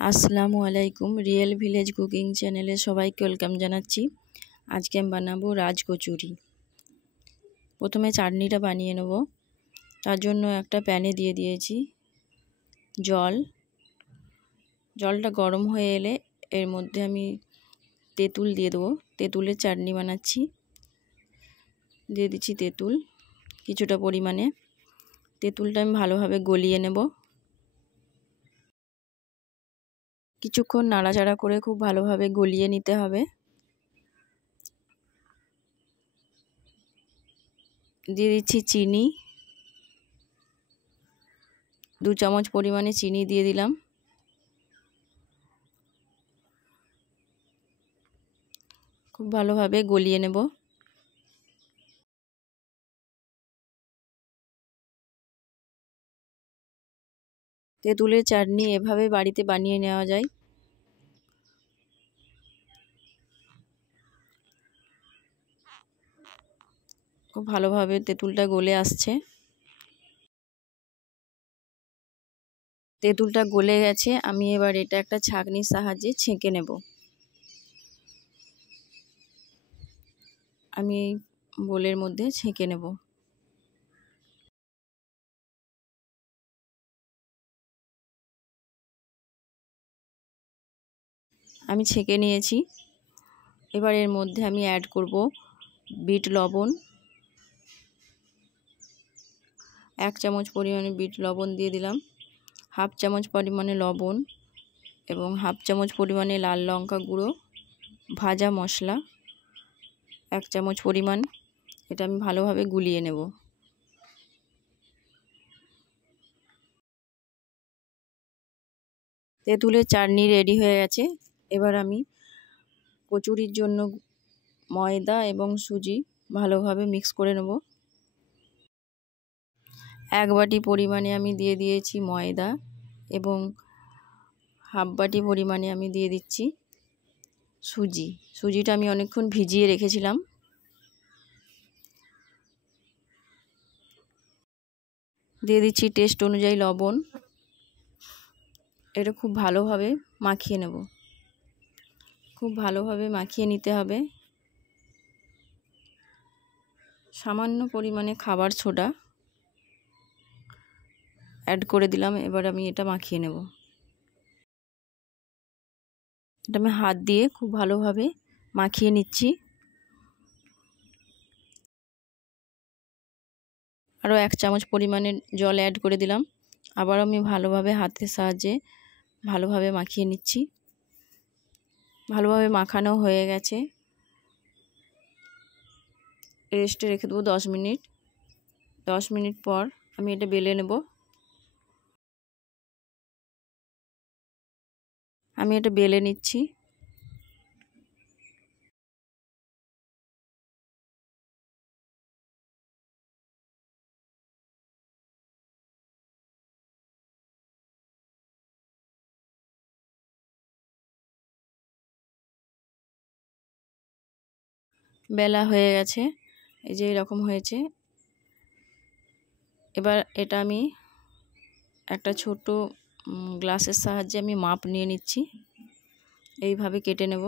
আসসালামু আলাইকুম। Real village cooking চ্যানেলে সবাইকে ওয়েলকাম জানাচ্ছি। আজকে আমি বানাবো রাজকচুরি। প্রথমে চাটনিটা বানিয়ে নেব। তার জন্য একটা প্যানে দিয়ে দিয়েছি জলটা গরম হয়ে এলে এর মধ্যে আমি তেঁতুল দিয়ে দেবো। তেঁতুলের চাটনি বানাচ্ছি। দিয়ে দিচ্ছি তেঁতুল কিছুটা পরিমাণে। তেঁতুলটা আমি ভালোভাবে গলিয়ে নেব। কিছুক্ষণ নাড়াচাড়া করে খুব ভালোভাবে গলিয়ে নিতে হবে। দিয়ে দিচ্ছি চিনি, 2 চামচ পরিমাণে চিনি দিয়ে দিলাম। খুব ভালোভাবে গলিয়ে নেব। তেঁতুলের চাটনি এভাবে বাড়িতে বানিয়ে নেওয়া যায়। খুব ভালোভাবে তেঁতুলটা গলে আসছে। তেঁতুলটা গলে গেছে। আমি এবার এটা একটা ছাঁকনির সাহায্যে ছেঁকে নেব। আমি এই বোলের মধ্যে ছেঁকে নেব। আমি ছেঁকে নিয়েছি। এবার এর মধ্যে আমি অ্যাড করব বিট লবণ। 1 চামচ পরিমাণে বিট লবণ দিয়ে দিলাম। 1/2 চামচ পরিমাণে লবণ এবং 1/2 চামচ পরিমাণে লাল লঙ্কা গুঁড়ো, ভাজা মশলা 1 চামচ পরিমাণ। এটা আমি ভালোভাবে গুলিয়ে নেব। তেঁতুলের চাটনি রেডি হয়ে গেছে। এবার আমি কচুরির জন্য ময়দা এবং সুজি ভালোভাবে মিক্স করে নেব। 1 বাটি পরিমাণে আমি দিয়ে দিয়েছি ময়দা এবং 1/2 বাটি পরিমাণে আমি দিয়ে দিচ্ছি সুজি। সুজিটা আমি অনেকক্ষণ ভিজিয়ে রেখেছিলাম। দিয়ে দিচ্ছি টেস্ট অনুযায়ী লবণ। এটা খুব ভালোভাবে মাখিয়ে নেব। খুব ভালোভাবে মাখিয়ে নিতে হবে। সামান্য পরিমাণে খাবার সোডা অ্যাড করে দিলাম। এবার আমি এটা মাখিয়ে নেব। এটা আমি হাত দিয়ে খুব ভালোভাবে মাখিয়ে নিচ্ছি। আরও 1 চামচ পরিমাণে জল অ্যাড করে দিলাম। আবার আমি ভালোভাবে হাতের সাহায্যে ভালোভাবে মাখিয়ে নিচ্ছি। ভালোভাবে মাখানো হয়ে গেছে। রেস্টে রেখে দেবো 10 মিনিট। 10 মিনিট পর আমি এটা বেলে নেব। আমি এটা বেলে নিচ্ছি। বেলা হয়ে গেছে। এই যে এরকম হয়েছে। এবার এটা আমি একটা ছোট গ্লাসের সাহায্যে আমি মাপ নিয়ে নিচ্ছি। এইভাবে কেটে নেব।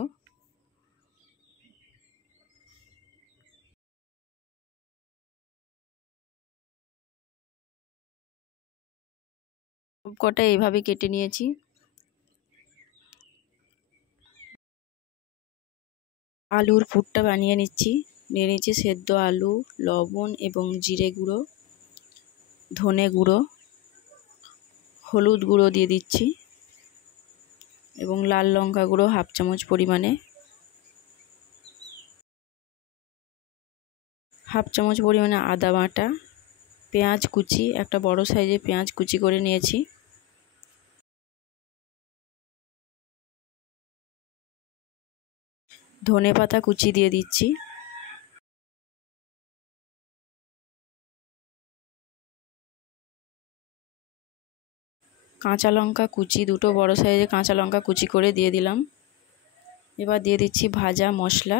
সবকটা এইভাবে কেটে নিয়েছি। আলুর পুরটা বানিয়ে নিচ্ছি। নিয়ে নিচ্ছি সেদ্ধ আলু, লবণ এবং জিরে গুঁড়ো, ধনে গুঁড়ো, হলুদ গুঁড়ো দিয়ে দিচ্ছি এবং লাল লঙ্কা গুঁড়ো 1/2 চামচ পরিমাণে, 1/2 চামচ পরিমাণে আদা বাটা, পেঁয়াজ কুচি, একটা বড় সাইজের পেঁয়াজ কুচি করে নিয়েছি, ধনেপাতা কুচি দিয়ে দিচ্ছি, কাঁচা লঙ্কা কুচি, 2টো বড় সাইজের কাঁচা লঙ্কা কুচি করে দিয়ে দিলাম। এবার দিয়ে দিচ্ছি ভাজা মশলা।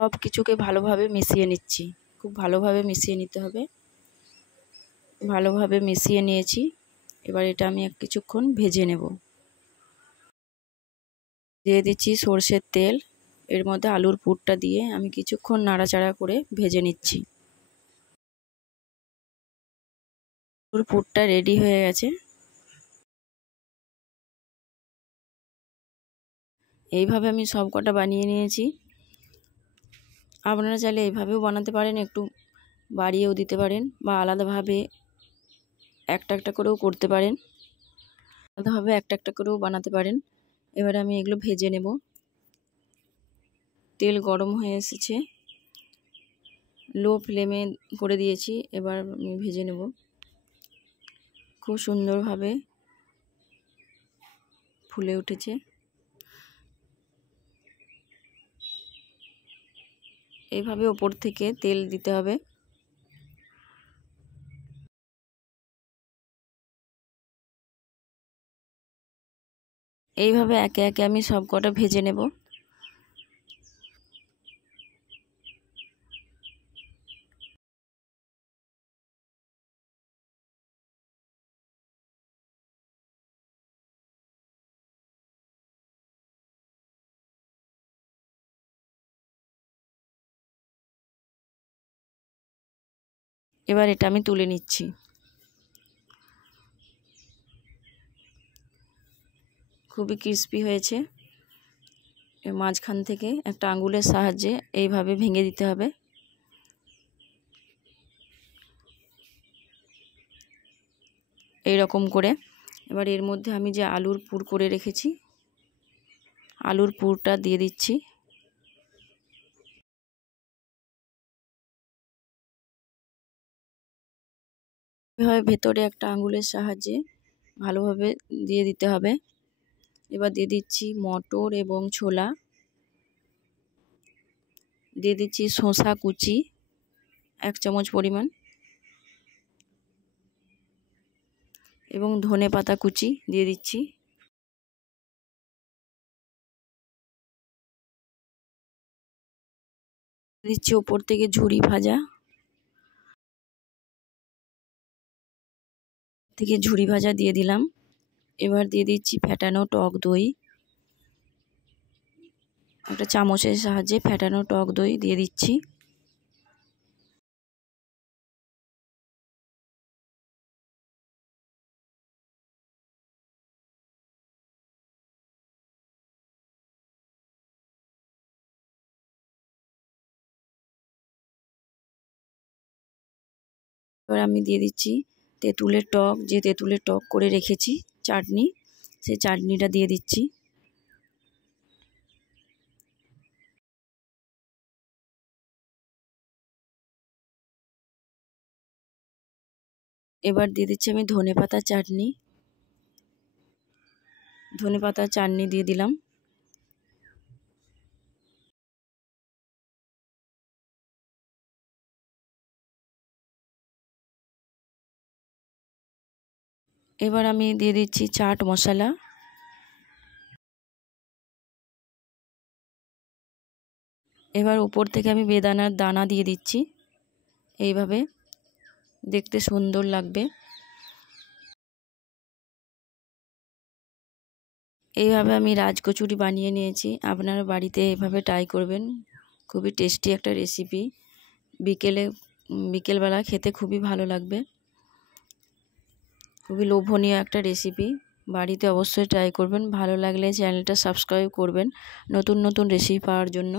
সব কিছুকে ভালোভাবে মিশিয়ে নিচ্ছি। খুব ভালোভাবে মিশিয়ে নিতে হবে। ভালোভাবে মিশিয়ে নিয়েছি। এবার এটা আমি কিছুক্ষণ ভেজে নেব। দিয়ে দিচ্ছি সরষের তেল। এর মধ্যে আলুর পুরটা দিয়ে আমি কিছুক্ষণ নাড়াচাড়া করে ভেজে নিচ্ছি। আলুর পুরটা রেডি হয়ে গেছে। এইভাবে আমি সব কটা বানিয়ে নিয়েছি। আপনারা চাইলে এইভাবেও বানাতে পারেন, একটু বাড়িয়েও দিতে পারেন, বা আলাদাভাবে একটা একটা করেও করতে পারেন, আলাদাভাবে একটা একটা করেও বানাতে পারেন। এবার আমি এগুলো ভেজে নেব। তেল গরম হয়ে এসেছে, লো ফ্লেমে করে দিয়েছি। এবার আমি ভেজে নেব। খুব সুন্দরভাবে ফুলে উঠেছে। এইভাবে ওপর থেকে তেল দিতে হবে। এইভাবে একে একে আমি সব কটা ভেজে নেব। এবার এটা আমি তুলে নিচ্ছি। খুবই ক্রিস্পি হয়েছে। মাঝখান থেকে একটা আঙুলের সাহায্যে এইভাবে ভেঙে দিতে হবে। এই রকম করে। এবার এর মধ্যে আমি যে আলুর পুর করে রেখেছি, আলুর পুরটা দিয়ে দিচ্ছি। এভাবে ভেতরে একটা আঙুলের সাহায্যে ভালোভাবে দিয়ে দিতে হবে। এবার দিয়ে দিচ্ছি মটর এবং ছোলা, দিয়ে দিচ্ছি শসা কুচি 1 চামচ পরিমাণ, এবং ধনে পাতা কুচি দিয়ে দিচ্ছি। দিচ্ছি ওপর থেকে ঝুরি ভাজা, দিয়ে দিলাম। এবার দিয়ে দিচ্ছি ফ্যাটানো টক দই, একটা চামচের সাহায্যে ফ্যাটানো টক দই দিয়ে দিচ্ছি। এবার আমি দিয়ে দিচ্ছি তেঁতুলের টক, যে তেঁতুলের টক করে রেখেছি চাটনি, সেই চাটনিটা দিয়ে দিচ্ছি। এবার দিয়ে দিচ্ছি আমি ধনেপাতা চাটনি দিয়ে দিলাম। এবার আমি দিয়ে দিচ্ছি চাট মশলা। এবার উপর থেকে আমি বেদানার দানা দিয়ে দিচ্ছি। এইভাবে দেখতে সুন্দর লাগবে। এইভাবে আমি রাজকচুরি বানিয়ে নিয়েছি। আপনারা বাড়িতে এইভাবে ট্রাই করবেন। খুবই টেস্টি একটা রেসিপি। বিকেলবেলা খেতে খুবই ভালো লাগবে। খুবই লোভনীয় একটা রেসিপি। বাড়িতে অবশ্যই ট্রাই করবেন। ভালো লাগলে চ্যানেলটা সাবস্ক্রাইব করবেন নতুন নতুন রেসিপি পাওয়ার জন্য।